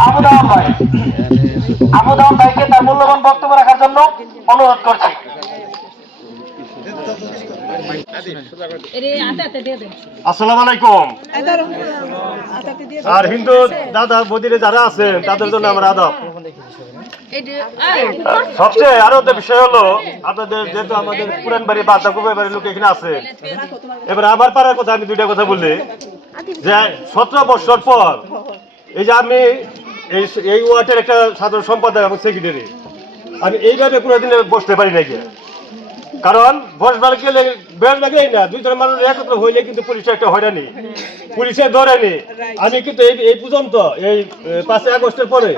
আবুদাওয়ান ভাই, আবুদাওয়ান ভাইকে তার মূল্যবান বক্তব্য রাখার জন্য অনুরোধ করছি। আসসালামু আলাইকুম। আর হিন্দু দাদা বদিরে যারা আছেন তাদের জন্য আমার আদব। সবচেয়ে আরো বিষয় হলো আপনাদের যেহেতু আমাদের পুরান বাড়ি বাচ্চা বাড়ির লোক এখানে আছে, এবার আমার পাড়ার কথা আমি দুইটা কথা বললি যে 17 বছর পর এই যে আমি এই ওয়ার্ডের একটা সাধারণ সম্পাদক এবং সেক্রেটারি, আমি এইভাবে কোনোদিন বসতে পারি নাকি। কারণ বসবার গেলে বেশ লাগেই না, দুইজন মানুষ একত্র হইলে কিন্তু পুলিশের একটা হয়রানি, পুলিশে ধরেনি। আমি কিন্তু এই পর্যন্ত এই 5 আগস্টের পরে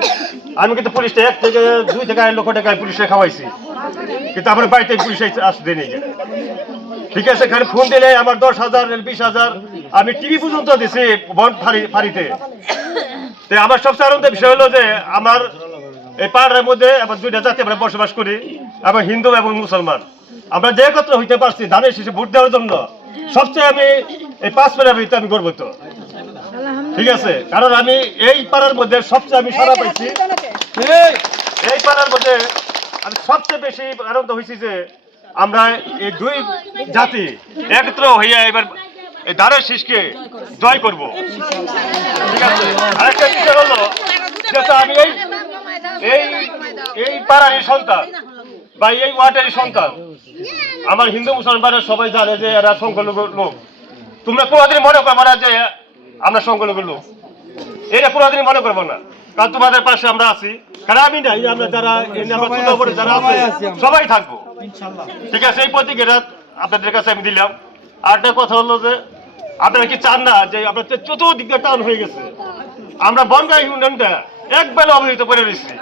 আমি কিন্তু পুলিশটা 1 থেকে 2 থেকে 2 লক্ষ টাকায় পুলিশে খাওয়াইছি, কিন্তু আমার বাড়িতে পুলিশ আসতে নেই। ঠিক আছে, খালি ফোন দিলে আমার 10,000 20,000 আমি টিভি পর্যন্ত দিছি বন্ধ ফাঁড়িতে। আমার সবচেয়ে আনন্দের বিষয় হলো যে আমার এই পাড়ার মধ্যে আমার 2টা জাতি আমরা বসবাস করি, এবং হিন্দু এবং মুসলমান আমরা যে একত্র হইতে পারছি ধানের শেষে ভোট দেওয়ার জন্য। সবচেয়ে আমি এই 5 পাড়ার ভিতরে আমি গর্বিত। ঠিক আছে, কারণ আমি এই পাড়ার মধ্যে সবচেয়ে আমি সারা পাইছি। এই পাড়ার মধ্যে আমি সবচেয়ে বেশি আনন্দ হয়েছি যে আমরা এই 2 জাতি একত্র হইয়া এবার এই ধানের শীষকে জয় করব। ঠিক আছে, আরেকটা বিষয় হলো যেহেতু আমি এই পাড়ারই সন্তান বা এই ওয়ার্ডেরই সন্তান, আমার হিন্দু মুসলমানরা সবাই জানে যে এরা সংখ্যালঘু লোক। তোমরা কোনোদিন মনে করবো না যে আমরা সংখ্যালঘু লোক, এটা কোনোদিন মনে করবো না, কারণ তোমাদের পাশে আমরা আছি। কারণ আমি নাই, আমরা যারা যারা আছে সবাই থাকবো। ঠিক আছে, এই প্রতীকেরা আপনাদের কাছে আমি দিলাম। আর একটা কথা হলো যে আপনারা কি চান না যে আপনাদের চতুর্দিকে টাউন হয়ে গেছে, আমরা বনগাঁ ইউনিয়নটা একবেলা অবহিত করে দিচ্ছি।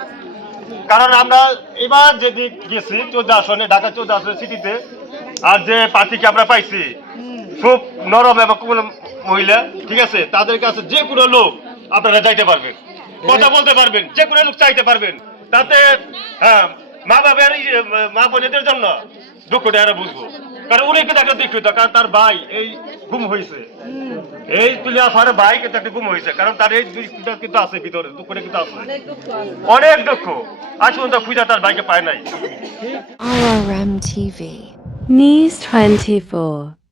কারণ আমরা এবার যেদিক গেছি 14 আসনে, ঢাকা 14 আসনে সিটিতে, আর যে প্রার্থীকে আমরা পাইছি খুব নরম এবং কোমল মহিলা। ঠিক আছে, তাদের কাছে যে কোনো লোক আপনারা যাইতে পারবেন, কথা বলতে পারবেন, যে কোনো লোক চাইতে পারবেন। তাতে হ্যাঁ, মা বোনেদের জন্য দুঃখটা এরা বুঝবো। কারণ উনি কিন্তু একটা দুঃখিত, কারণ তার ভাই এই গুম হয়েছে, এই তুলিয়াফার ভাই কিন্তু একটা গুম হয়েছে। কারণ তার এই দুঃখটা কিন্তু আছে ভিতরে, দুঃখটা কিন্তু আছে, অনেক দুঃখ। আজ পর্যন্ত পূজা তার ভাইকে পায় নাই। RRM TV News 24